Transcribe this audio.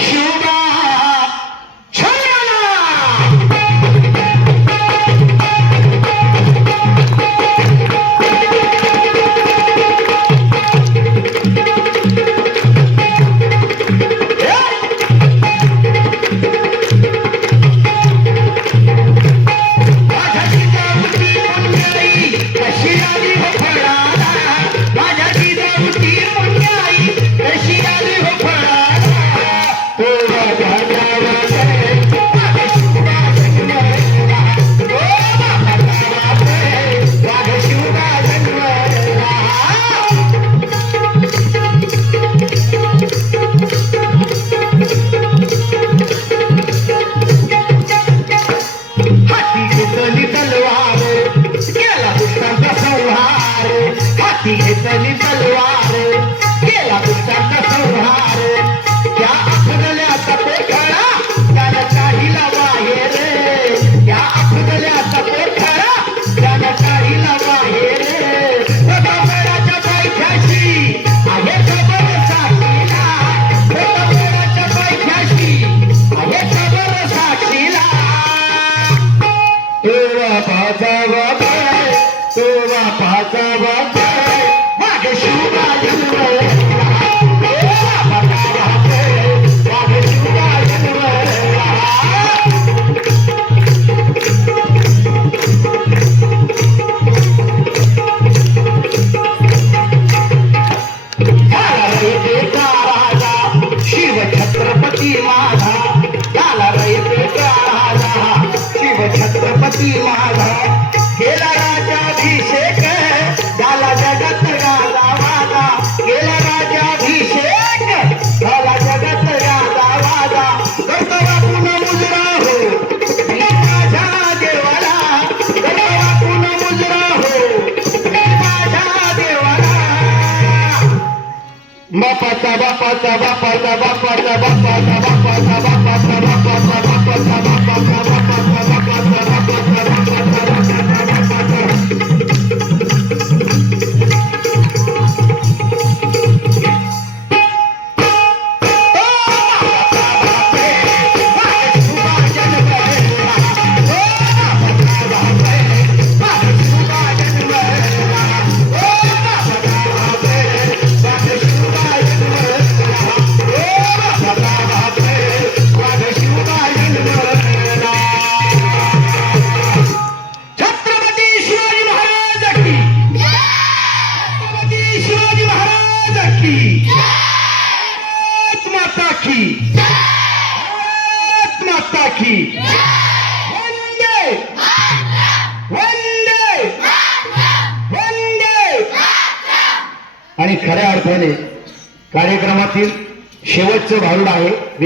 शिवबा घेतली तलवार गेला दुष्टाचा संहार त्या अफगल्याचा पोखळा त्याला काढीला बाहेर त्या अफगल्याचा पोखळा त्याला काढीला बाहेर गडाच्या पायथ्याशी आहे खबर साक्षीला गडाच्या पायथ्याशी आहे खबर साक्षीला तो बापाचा बाप तो बापाचा बाप छत्रपती माझा झाला रे बेटा राजा शिव छत्रपती माझा केला राजाभिषेक झाला जगत राजा वाजा केला राजाभिषेक झाला जगत राजा वाजा करतो बापून मुजरा हो माझ्या देवाला करतो बापून मुजरा हो माझ्या देवाला बापाचा बापाचा बापाचा बापाचा बापाचा बापाचा बापाचा बापाचा बापाचा बापाचा माता की वंदे वंदे वंदे आणि खऱ्या अर्थाने कार्यक्रमातील शेवटचं भारूड आहे